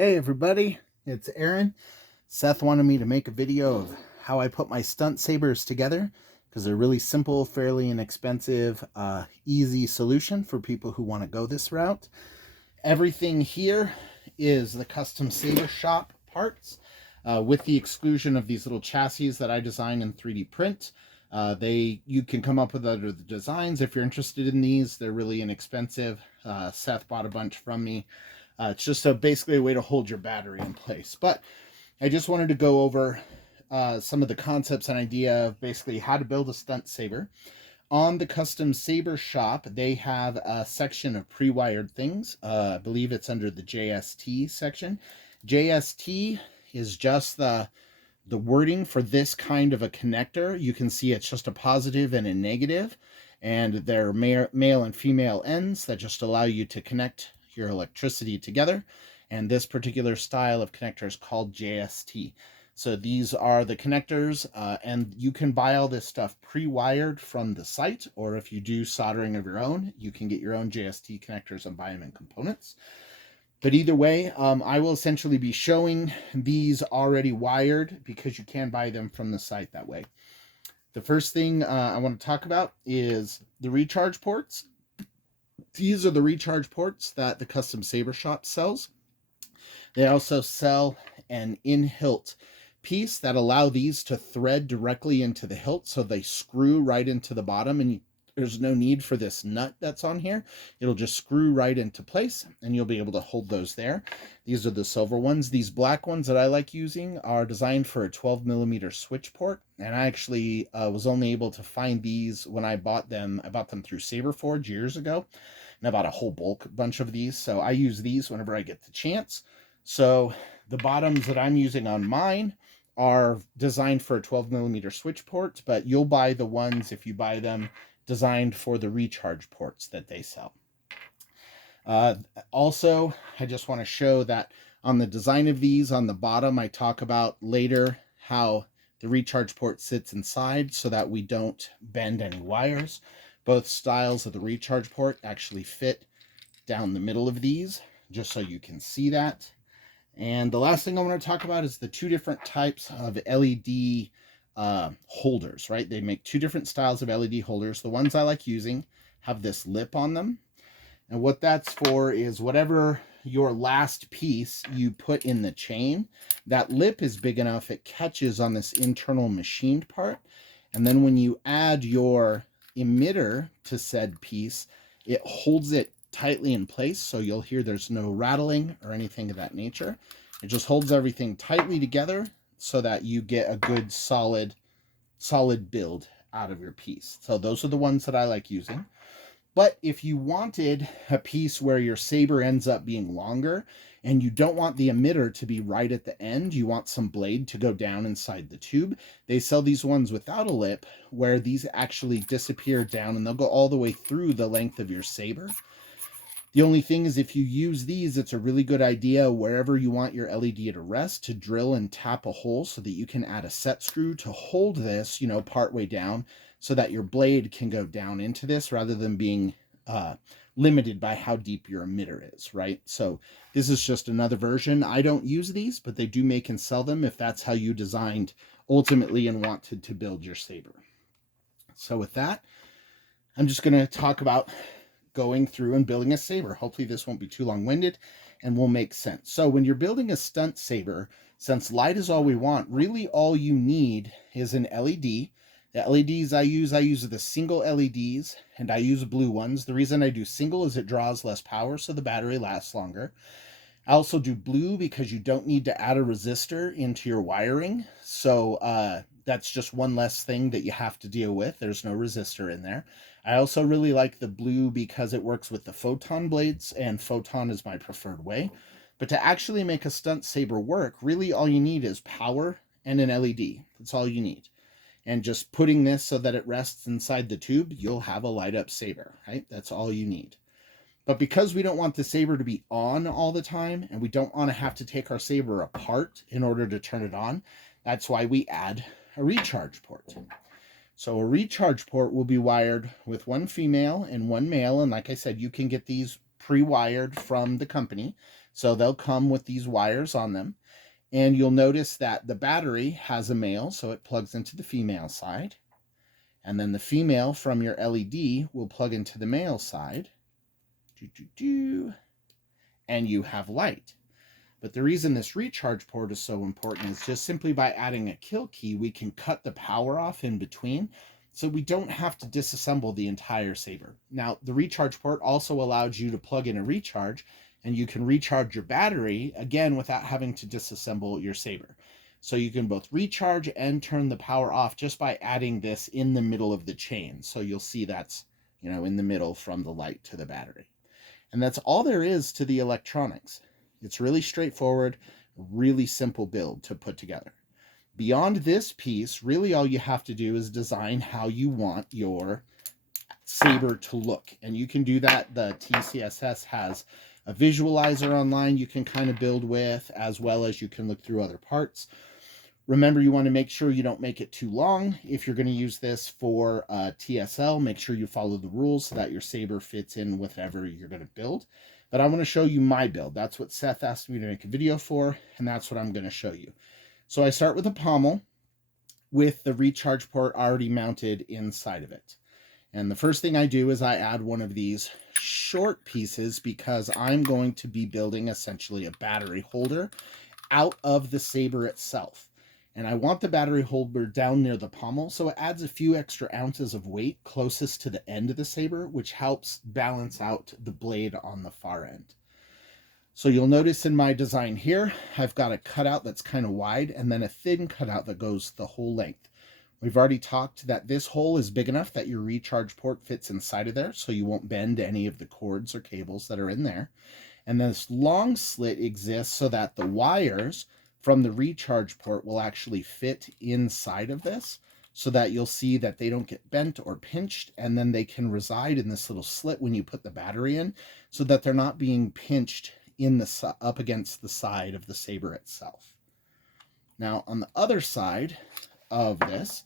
Hey everybody, it's Aaron. Seth wanted me to make a video of how I put my stunt sabers together because they're really simple, fairly inexpensive, easy solution for people who want to go this route. Everything here is the custom saber shop parts, with the exclusion of these little chassis that I design in 3D print. You can come up with other designs if you're interested in these. They're really inexpensive. Seth bought a bunch from me. It's just basically a way to hold your battery in place. But I just wanted to go over some of the concepts and idea of basically how to build a stunt saber. On the custom saber shop, they have a section of pre-wired things. I believe it's under the JST section. JST is just the wording for this kind of a connector. You can see it's just a positive and a negative, and they're male and female ends that just allow you to connect your electricity together. And this particular style of connector is called JST. So these are the connectors, and you can buy all this stuff pre-wired from the site, or if you do soldering of your own, you can get your own JST connectors and buy them in components. But either way, I will essentially be showing these already wired because you can buy them from the site that way. The first thing I want to talk about is the recharge ports. These are the recharge ports that the custom saber shop sells. They also sell an in-hilt piece that allow these to thread directly into the hilt, so they screw right into the bottom, and there's no need for this nut that's on here. It'll just screw right into place, and you'll be able to hold those there. These are the silver ones. These black ones that I like using are designed for a 12mm switch port, and I actually was only able to find these when I bought them. I bought them through SaberForge years ago, and I bought a whole bulk bunch of these, so I use these whenever I get the chance. So the bottoms that I'm using on mine are designed for a 12mm switch port, but you'll buy the ones, if you buy them, designed for the recharge ports that they sell. Also, I just want to show that on the design of these, on the bottom, I talk about later how the recharge port sits inside so that we don't bend any wires. Both styles of the recharge port actually fit down the middle of these, just so you can see that. And the last thing I want to talk about is the two different types of LED holders, right? They make two different styles of LED holders. The ones I like using have this lip on them. And what that's for is whatever your last piece you put in the chain, that lip is big enough it catches on this internal machined part. And then when you add your emitter to said piece, it holds it tightly in place, so you'll hear there's no rattling or anything of that nature. It just holds everything tightly together so that you get a good solid build out of your piece. So those are the ones that I like using. But if you wanted a piece where your saber ends up being longer and you don't want the emitter to be right at the end, you want some blade to go down inside the tube, they sell these ones without a lip where these actually disappear down and they'll go all the way through the length of your saber. The only thing is, if you use these, it's a really good idea wherever you want your LED to rest to drill and tap a hole so that you can add a set screw to hold this, part way down so that your blade can go down into this rather than being limited by how deep your emitter is, right? So this is just another version. I don't use these, but they do make and sell them if that's how you designed ultimately and wanted to build your saber. So with that, I'm just going to talk about going through and building a saber. Hopefully this won't be too long-winded and will make sense. So when you're building a stunt saber, since light is all we want, really all you need is an LED. The LEDs I use the single LEDs, and I use blue ones. The reason I do single is it draws less power, so the battery lasts longer. I also do blue because you don't need to add a resistor into your wiring. So that's just one less thing that you have to deal with. There's no resistor in there. I also really like the blue because it works with the photon blades, and photon is my preferred way. But to actually make a stunt saber work, really all you need is power and an LED. That's all you need. And just putting this so that it rests inside the tube, you'll have a light up saber, right? That's all you need. But because we don't want the saber to be on all the time, and we don't want to have to take our saber apart in order to turn it on, that's why we add a recharge port. So a recharge port will be wired with one female and one male, and like I said, you can get these pre-wired from the company. So they'll come with these wires on them. And you'll notice that the battery has a male, so it plugs into the female side. And then the female from your LED will plug into the male side. And you have light. But the reason this recharge port is so important is just simply by adding a kill key, we can cut the power off in between, so we don't have to disassemble the entire saber. Now, the recharge port also allows you to plug in a recharge, and you can recharge your battery, again, without having to disassemble your saber. So you can both recharge and turn the power off just by adding this in the middle of the chain. So you'll see that's, in the middle from the light to the battery. And that's all there is to the electronics. It's really straightforward, really simple build to put together. Beyond this piece, really all you have to do is design how you want your saber to look. And you can do that. The TCSS has a visualizer online you can kind of build with, as well as you can look through other parts. Remember, you want to make sure you don't make it too long. If you're going to use this for TSL, make sure you follow the rules so that your saber fits in whatever you're going to build. But I want to show you my build. That's what Seth asked me to make a video for, and that's what I'm going to show you. So I start with a pommel with the recharge port already mounted inside of it. And the first thing I do is I add one of these short pieces because I'm going to be building essentially a battery holder out of the saber itself. And I want the battery holder down near the pommel, so it adds a few extra ounces of weight closest to the end of the saber, which helps balance out the blade on the far end. So you'll notice in my design here, I've got a cutout that's kind of wide and then a thin cutout that goes the whole length. We've already talked that this hole is big enough that your recharge port fits inside of there, so you won't bend any of the cords or cables that are in there. And this long slit exists so that the wires from the recharge port will actually fit inside of this, so that you'll see that they don't get bent or pinched, and then they can reside in this little slit when you put the battery in, so that they're not being pinched in the up against the side of the saber itself. Now on the other side of this,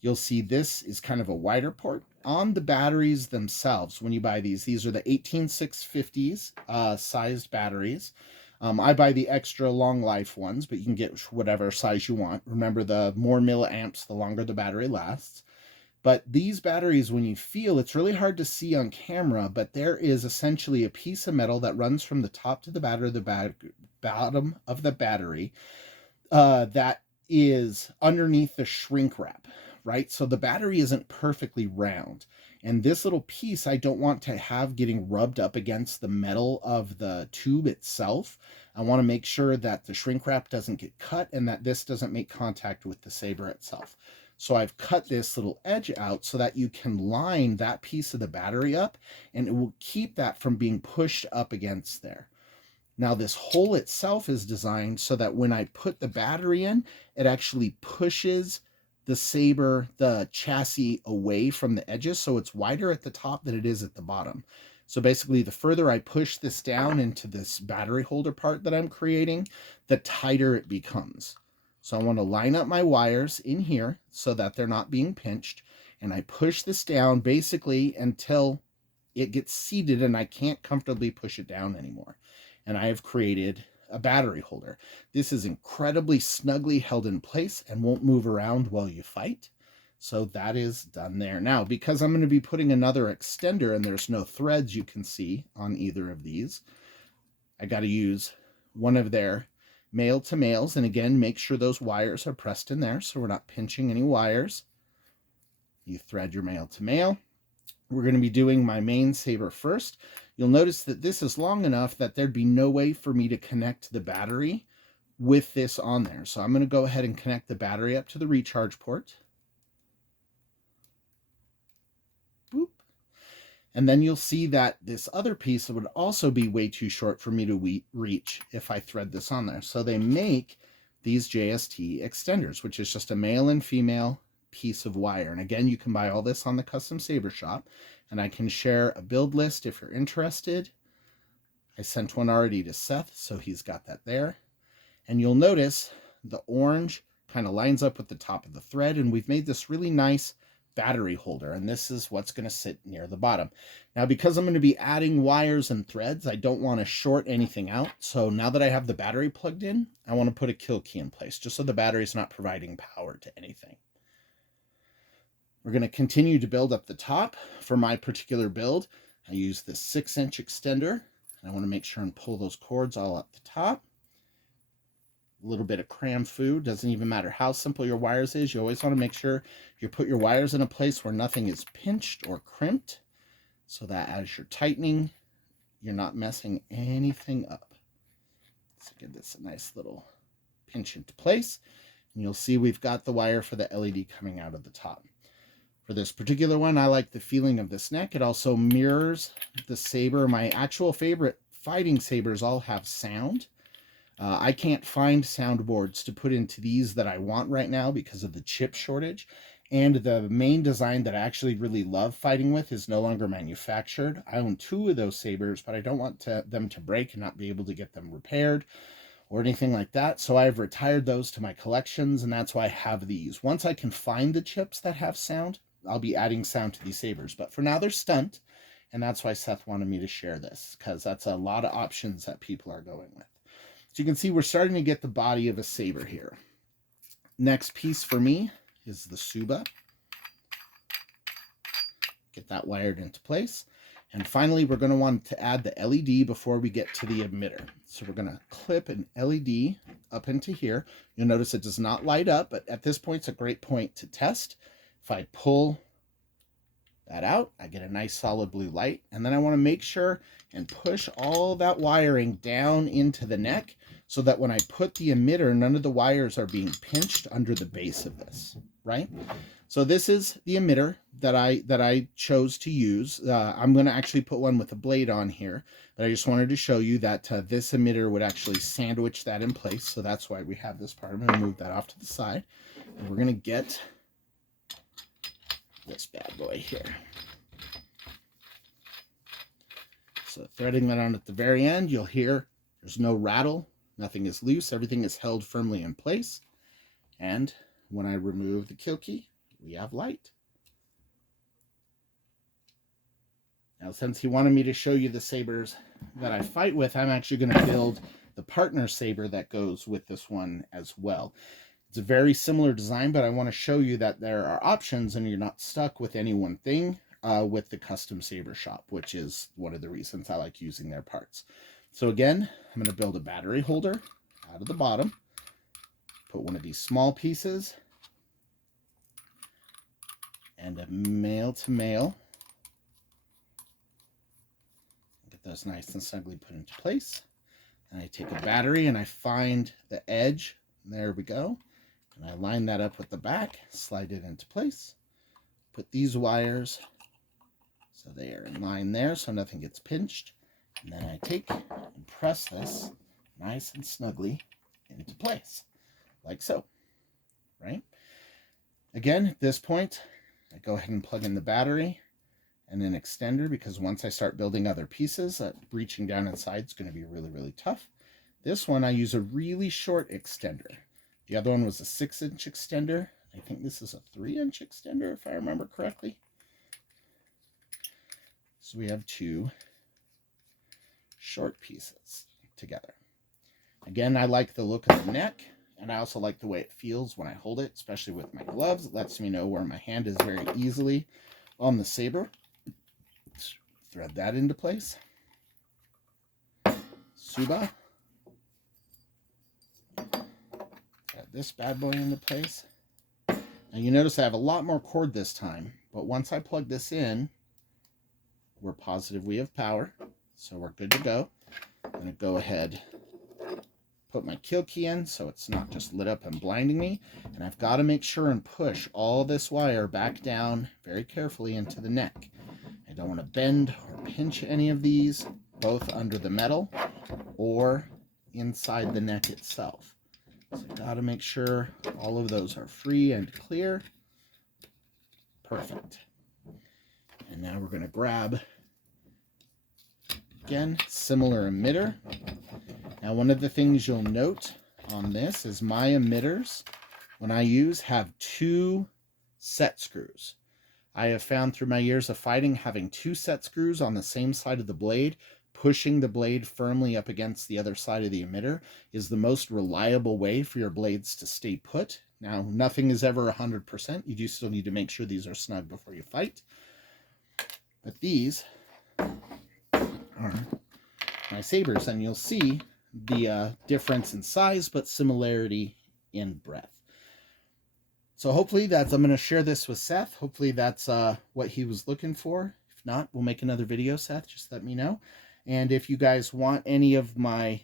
you'll see this is kind of a wider port. On the batteries themselves, when you buy these are the 18650s sized batteries. I buy the extra long life ones, but you can get whatever size you want. Remember, the more milliamps, the longer the battery lasts. But these batteries, when you feel, it's really hard to see on camera, but there is essentially a piece of metal that runs from the top to the bottom of the battery that is underneath the shrink wrap, right? So the battery isn't perfectly round. And this little piece I don't want to have getting rubbed up against the metal of the tube itself. I want to make sure that the shrink wrap doesn't get cut and that this doesn't make contact with the saber itself. So I've cut this little edge out so that you can line that piece of the battery up, and it will keep that from being pushed up against there. Now this hole itself is designed so that when I put the battery in, it actually pushes the saber, the chassis, away from the edges, so it's wider at the top than it is at the bottom. So basically, the further I push this down into this battery holder part that I'm creating, the tighter it becomes. So I want to line up my wires in here so that they're not being pinched, and I push this down basically until it gets seated and I can't comfortably push it down anymore. And I have created a battery holder. This is incredibly snugly held in place and won't move around while you fight. So that is done there. Now, because I'm going to be putting another extender and there's no threads you can see on either of these, I got to use one of their male to males. And again, make sure those wires are pressed in there so we're not pinching any wires. You thread your male to male. We're going to be doing my main saber first. You'll notice that this is long enough that there'd be no way for me to connect the battery with this on there. So I'm going to go ahead and connect the battery up to the recharge port. Boop. And then you'll see that this other piece would also be way too short for me to reach if I thread this on there. So they make these JST extenders, which is just a male and female piece of wire. And again, you can buy all this on the Custom Saber Shop, and I can share a build list if you're interested. I sent one already to Seth, so he's got that there. And you'll notice the orange kind of lines up with the top of the thread, and we've made this really nice battery holder, and this is what's going to sit near the bottom. Now, because I'm going to be adding wires and threads, I don't want to short anything out. So now that I have the battery plugged in, I want to put a kill key in place just so the battery is not providing power to anything. We're going to continue to build up the top. For my particular build, I use this 6-inch extender, and I want to make sure and pull those cords all up the top. A little bit of cram food, doesn't even matter how simple your wires is. You always want to make sure you put your wires in a place where nothing is pinched or crimped, so that as you're tightening, you're not messing anything up. So give this a nice little pinch into place, and you'll see we've got the wire for the LED coming out of the top. For this particular one, I like the feeling of this neck. It also mirrors the saber. My actual favorite fighting sabers all have sound. I can't find soundboards to put into these that I want right now because of the chip shortage. And the main design that I actually really love fighting with is no longer manufactured. I own 2 of those sabers, but I don't want them to break and not be able to get them repaired or anything like that. So I've retired those to my collections, and that's why I have these. Once I can find the chips that have sound, I'll be adding sound to these sabers. But for now, they're stunt, and that's why Seth wanted me to share this, because that's a lot of options that people are going with. So you can see we're starting to get the body of a saber here. Next piece for me is the Suba. Get that wired into place. And finally, we're going to want to add the LED before we get to the emitter. So we're going to clip an LED up into here. You'll notice it does not light up, but at this point, it's a great point to test. If I pull that out, I get a nice solid blue light. And then I want to make sure and push all that wiring down into the neck so that when I put the emitter, none of the wires are being pinched under the base of this, right? So this is the emitter that I chose to use. I'm going to actually put one with a blade on here, but I just wanted to show you that this emitter would actually sandwich that in place. So that's why we have this part. I'm going to move that off to the side, and we're going to get this bad boy here. So threading that on at the very end, you'll hear there's no rattle, nothing is loose, everything is held firmly in place. And when I remove the kill key, we have light. Now, since he wanted me to show you the sabers that I fight with, I'm actually going to build the partner saber that goes with this one as well. It's a very similar design, but I want to show you that there are options and you're not stuck with any one thing with the custom saber shop, which is one of the reasons I like using their parts. So again, I'm going to build a battery holder out of the bottom, put one of these small pieces, and a male to male. Get those nice and snugly put into place. And I take a battery and I find the edge. There we go. And I line that up with the back, slide it into place, put these wires so they are in line there so nothing gets pinched. And then I take and press this nice and snugly into place, like so, right? Again, at this point, I go ahead and plug in the battery and an extender, because once I start building other pieces, reaching down inside is going to be really, really tough. This one, I use a really short extender. The other one was a 6-inch extender. I think this is a 3-inch extender, if I remember correctly. So we have 2 short pieces together. Again, I like the look of the neck, and I also like the way it feels when I hold it, especially with my gloves. It lets me know where my hand is very easily on the saber. Let's thread that into place. Suba. Thread this bad boy into place. Now you notice I have a lot more cord this time, but once I plug this in, we're positive we have power, so we're good to go. I'm going to go ahead, put my kill key in so it's not just lit up and blinding me, and I've got to make sure and push all this wire back down very carefully into the neck. I don't want to bend or pinch any of these, both under the metal or inside the neck itself. So I've got to make sure all of those are free and clear. Perfect. And now we're going to grab, again, similar emitter. Now, one of the things you'll note on this is my emitters, when I use, have 2 set screws. I have found through my years of fighting, having 2 set screws on the same side of the blade, pushing the blade firmly up against the other side of the emitter, is the most reliable way for your blades to stay put. Now, nothing is ever 100%. You do still need to make sure these are snug before you fight. But these are my sabers, and you'll see the difference in size, but similarity in breadth. So hopefully I'm going to share this with Seth. Hopefully that's what he was looking for. If not, we'll make another video, Seth. Just let me know. And if you guys want any of my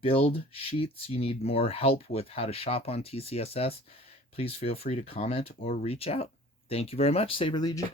build sheets, you need more help with how to shop on TCSS, please feel free to comment or reach out. Thank you very much, Saber Legion.